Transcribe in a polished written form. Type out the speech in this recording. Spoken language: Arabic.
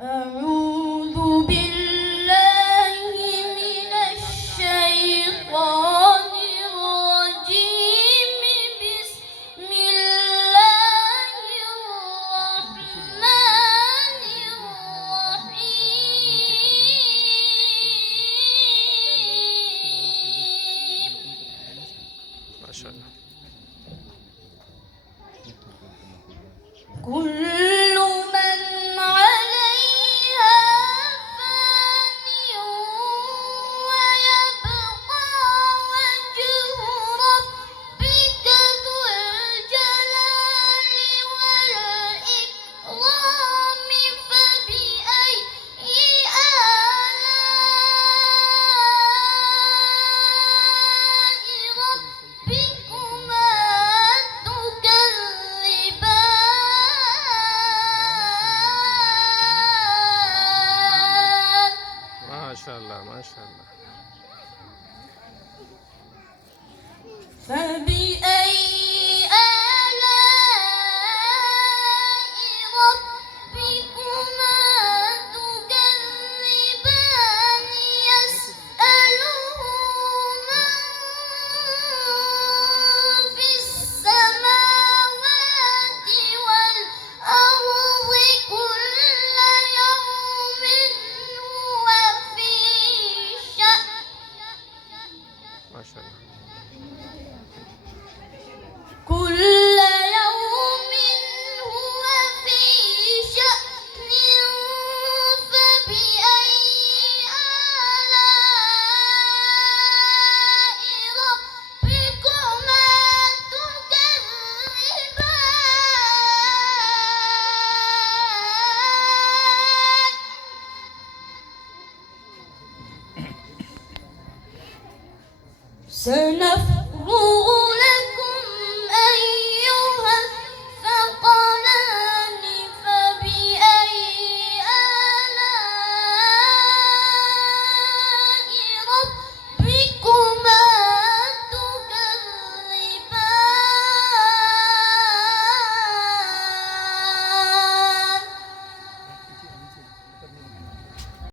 أعوذ بالله من الشيطان الرجيم. بسم الله الرحمن الرحيم. ما شاء الله. كل من عليها فان ويبقى وجه ربك ذو الجلال والإكرام. فبأي آلاء ربكما تكذبان. ما شاء الله ما شاء الله. فبأي آلاء ربكما تكذبان. يسأله من في السماوات والأرض كل يوم هو في شأن. ما شاء الله. كل يوم هو في شأن. فبأي آلاء ربكما تكذبان. سنفرغ